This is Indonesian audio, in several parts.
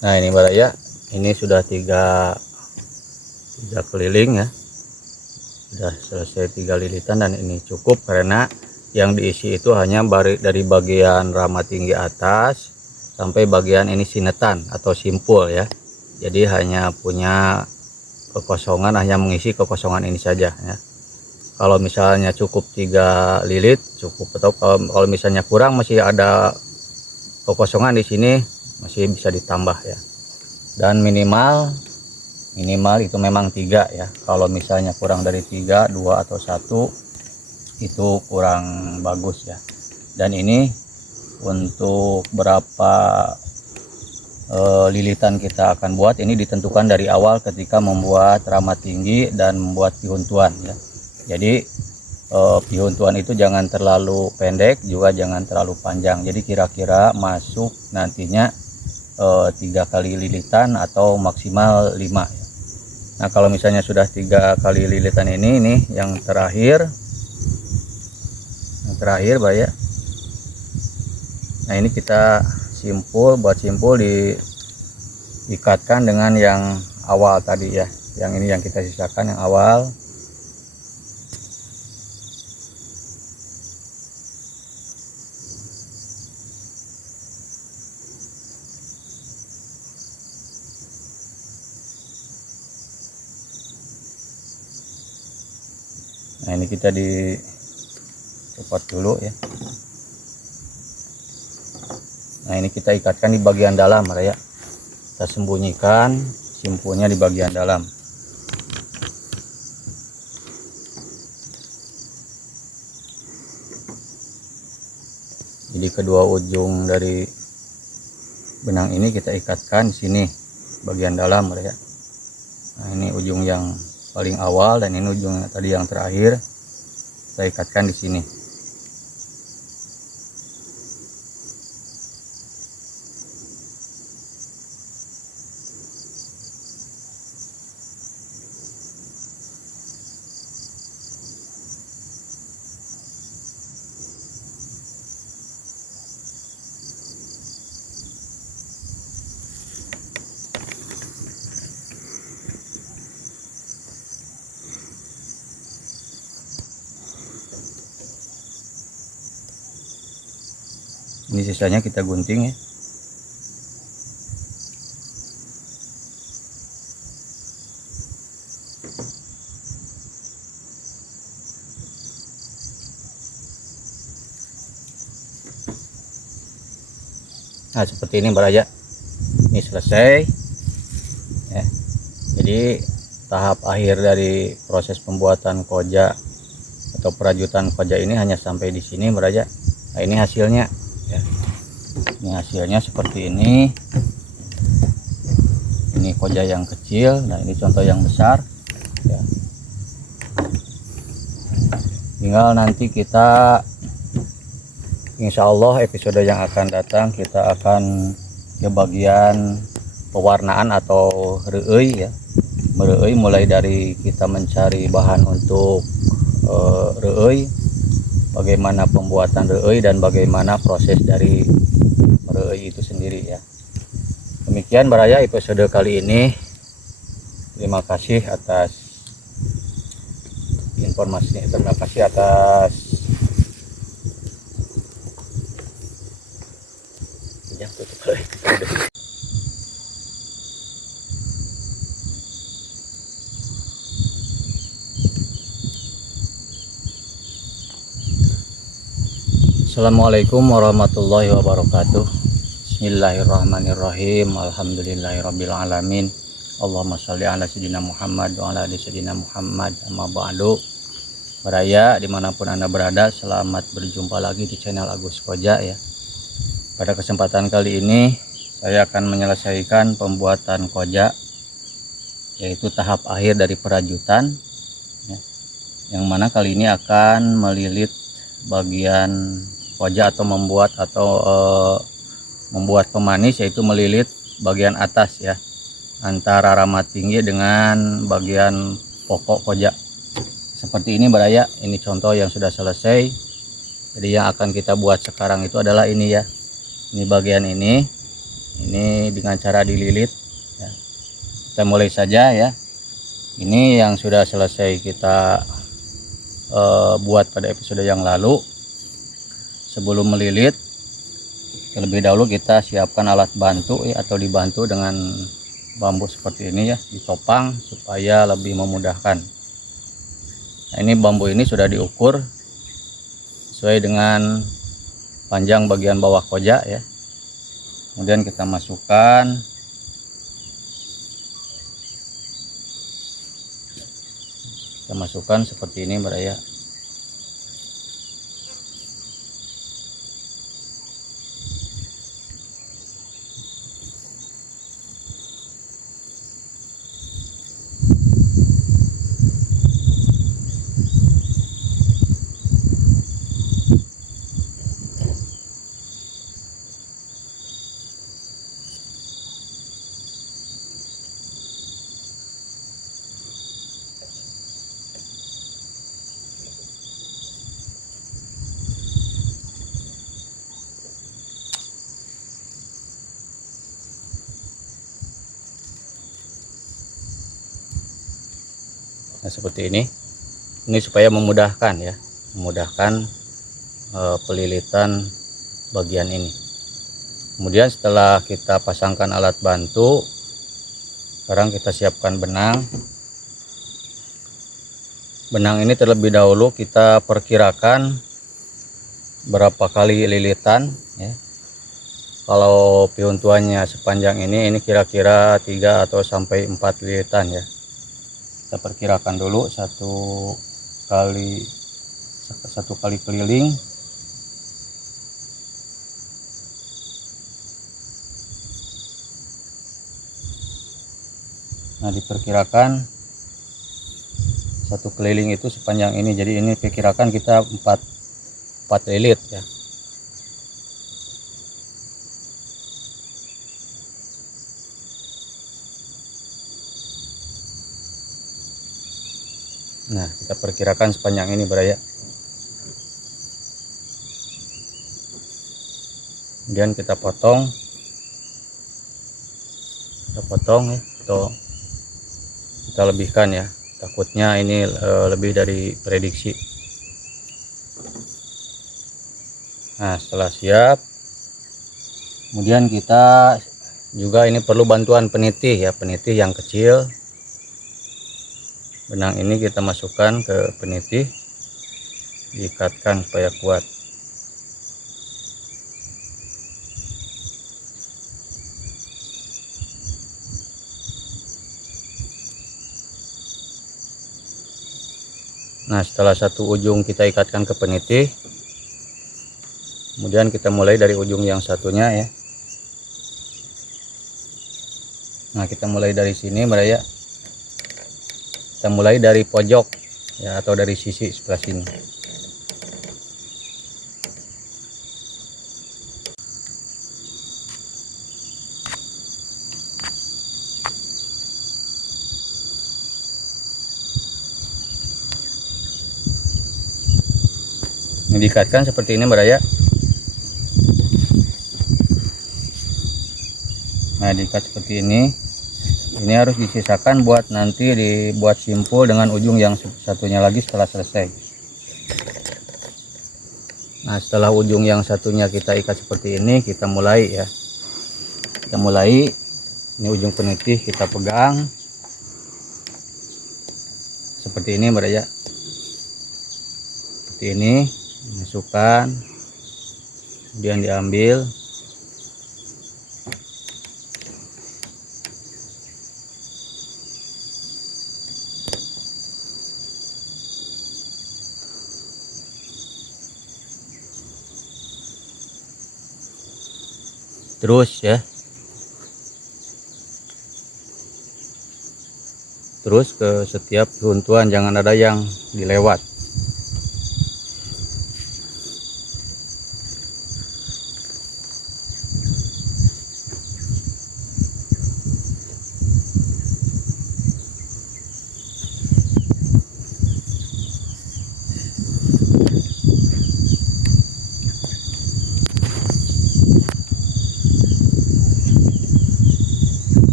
Nah ini baraya, ini sudah tiga keliling ya, sudah selesai 3 lilitan, dan ini cukup karena yang diisi itu hanya dari bagian rama tinggi atas sampai bagian ini sinetan atau simpul ya. Jadi hanya punya kekosongan, hanya mengisi kekosongan ini saja ya. Kalau misalnya cukup 3 lilit cukup, atau kalau misalnya kurang masih ada kekosongan di sini masih bisa ditambah ya. Dan minimal itu memang 3 ya. Kalau misalnya kurang dari 3, 2 atau 1 itu kurang bagus ya. Dan ini untuk berapa lilitan kita akan buat ini ditentukan dari awal ketika membuat rama tinggi dan membuat pihuntuan ya. Jadi pihuntuan itu jangan terlalu pendek juga jangan terlalu panjang, jadi kira-kira masuk nantinya 3 kali lilitan atau maksimal 5 ya. Nah kalau misalnya sudah 3 kali lilitan ini yang terakhir Pak ya. Nah ini kita buat simpul diikatkan dengan yang awal tadi ya, yang ini yang kita sisakan yang awal. Nah ini kita dicopot dulu ya. Nah ini kita ikatkan di bagian dalam ya, kita sembunyikan simpulnya di bagian dalam. Jadi kedua ujung dari benang ini kita ikatkan di sini bagian dalam ya. Nah ini ujung yang paling awal dan ini ujung tadi yang terakhir kita ikatkan di sini. Ini sisanya kita gunting ya. Nah seperti ini baraya, ini selesai ya. Jadi tahap akhir dari proses pembuatan koja atau perajutan koja ini hanya sampai di sini baraya. Nah ini hasilnya ya. Ini hasilnya seperti ini koja yang kecil. Nah ini contoh yang besar ya. Tinggal nanti kita insya Allah episode yang akan datang kita akan ke bagian pewarnaan atau reui ya. Mereui mulai dari kita mencari bahan untuk reui, bagaimana pembuatan reui dan bagaimana proses dari reui itu sendiri ya. Demikian baraya episode kali ini. Terima kasih atas informasinya, terima kasih atas Assalamualaikum warahmatullahi wabarakatuh. Bismillahirrahmanirrahim. Alhamdulillahirabbil alamin. Allahumma sholli ala sayyidina Muhammad wa ala ali sayyidina Muhammad. Amma ba'du. Baraya dimanapun Anda berada, selamat berjumpa lagi di channel Agus Koja ya. Pada kesempatan kali ini saya akan menyelesaikan pembuatan koja, yaitu tahap akhir dari perajutan ya, yang mana kali ini akan melilit bagian koja atau membuat pemanis, yaitu melilit bagian atas ya, antara rama tinggi dengan bagian pokok koja. Seperti ini baraya, ini contoh yang sudah selesai. Jadi yang akan kita buat sekarang itu adalah ini ya, ini bagian ini Ini dengan cara dililit ya. Kita mulai saja ya. Ini yang sudah selesai kita buat pada episode yang lalu. Sebelum melilit, terlebih dahulu kita siapkan alat bantu ya, atau dibantu dengan bambu seperti ini ya, ditopang supaya lebih memudahkan. Nah, ini bambu ini sudah diukur sesuai dengan panjang bagian bawah koja ya. Kemudian kita masukkan seperti ini ya. Nah, seperti ini supaya memudahkan ya, pelilitan bagian ini. Kemudian setelah kita pasangkan alat bantu, sekarang kita siapkan benang. Benang ini terlebih dahulu kita perkirakan berapa kali lilitan ya. Kalau piuntuannya sepanjang ini kira-kira 3 atau sampai 4 lilitan ya. Kita perkirakan dulu satu kali keliling. Nah, diperkirakan satu keliling itu sepanjang ini, jadi ini perkirakan kita 4 lilit ya. Nah, kita perkirakan sepanjang ini ya. Kemudian kita potong ya, atau kita lebihkan ya, takutnya ini lebih dari prediksi. Nah, setelah siap, kemudian kita juga ini perlu bantuan penitih ya, penitih yang kecil. Benang ini kita masukkan ke penitih, diikatkan supaya kuat. Nah, setelah satu ujung kita ikatkan ke penitih, kemudian kita mulai dari ujung yang satunya ya. Nah, kita mulai dari sini ya. Kita mulai dari pojok ya, atau dari sisi sebelah sini. Ini diikatkan seperti ini ya. Nah, diikat seperti ini. Ini harus disisakan buat nanti dibuat simpul dengan ujung yang satunya lagi setelah selesai. Nah, setelah ujung yang satunya kita ikat seperti ini, kita mulai ya. Kita mulai, ini ujung penitih kita pegang seperti ini ya. Seperti ini, masukkan, kemudian diambil. Terus ya, terus ke setiap runtuhan, jangan ada yang dilewat.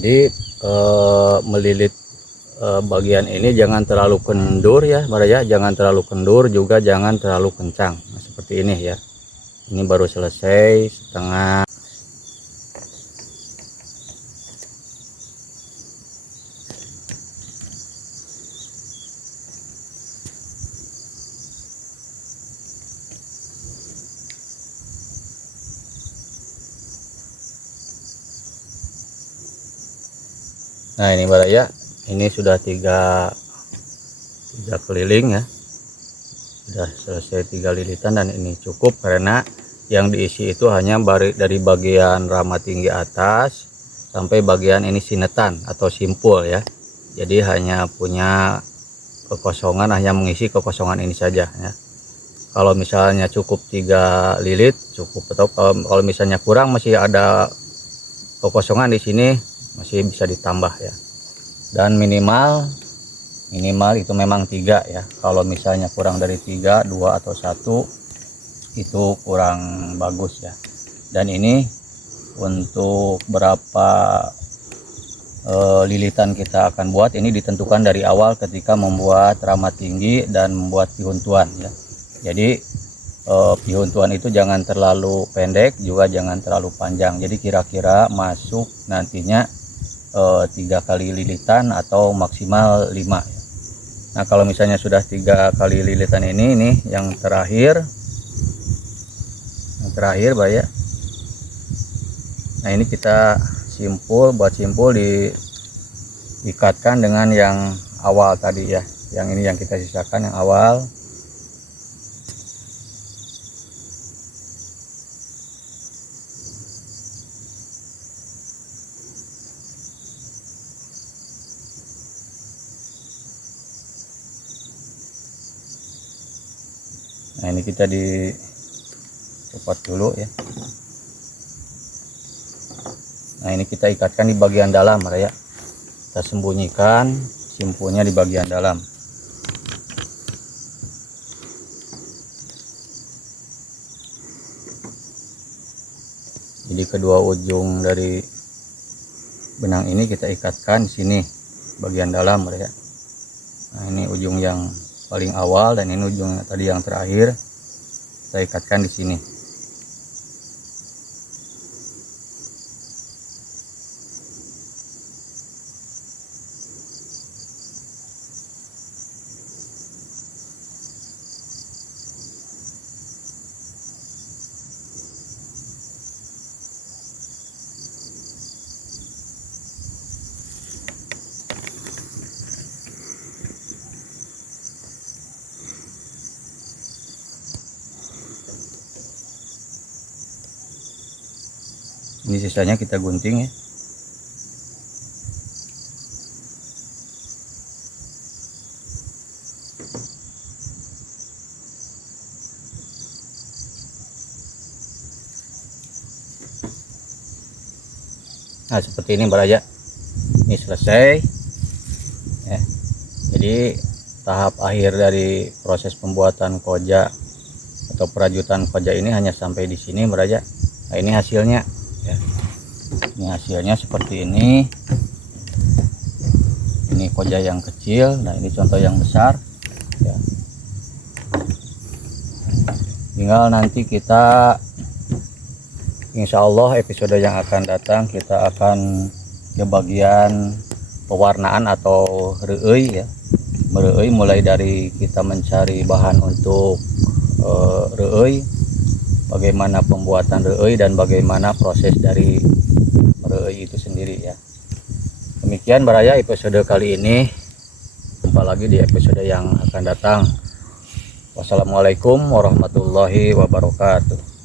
Jadi melilit bagian ini jangan terlalu kendur ya Baraya, jangan terlalu kendur, juga jangan terlalu kencang. Nah, seperti ini ya. Ini baru selesai setengah. Nah ini Baraya, ini sudah tiga keliling ya, sudah selesai 3 lilitan, dan ini cukup karena yang diisi itu hanya dari bagian rama tinggi atas sampai bagian ini sinetan atau simpul ya. Jadi hanya punya kekosongan, hanya mengisi kekosongan ini saja ya. Kalau misalnya cukup 3 lilit cukup, atau kalau misalnya kurang masih ada kekosongan di sini, masih bisa ditambah ya. Dan minimal itu memang 3 ya. Kalau misalnya kurang dari 3, 2 atau 1 itu kurang bagus ya. Dan ini untuk berapa lilitan kita akan buat, ini ditentukan dari awal ketika membuat rama tinggi dan membuat pihuntuan ya. Jadi pihuntuan itu jangan terlalu pendek, juga jangan terlalu panjang. Jadi kira-kira masuk nantinya 3 kali lilitan atau maksimal 5 ya. Nah kalau misalnya sudah 3 kali lilitan ini yang terakhir Pak ya. Nah ini kita buat simpul diikatkan dengan yang awal tadi ya. Yang ini yang kita sisakan yang awal. Nah ini kita dicopot dulu ya. Nah ini kita ikatkan di bagian dalam ya. Kita sembunyikan simpulnya di bagian dalam. Jadi kedua ujung dari benang ini kita ikatkan di sini bagian dalam ya. Nah ini ujung yang paling awal, dan ini ujung tadi yang terakhir kita ikatkan di sini. Ini sisanya kita gunting ya. Nah seperti ini Baraya, ini selesai ya. Jadi tahap akhir dari proses pembuatan koja atau perajutan koja ini hanya sampai di sini Baraya. Nah ini hasilnya ya. Ini hasilnya seperti ini. Ini koja yang kecil, nah ini contoh yang besar ya. Tinggal nanti kita, insya Allah episode yang akan datang kita akan ke bagian pewarnaan atau reui ya. Mereui mulai dari kita mencari bahan untuk reui, bagaimana pembuatan reui, dan bagaimana proses dari mereui itu sendiri ya. Demikian Baraya episode kali ini. Jumpa lagi di episode yang akan datang. Wassalamualaikum warahmatullahi wabarakatuh.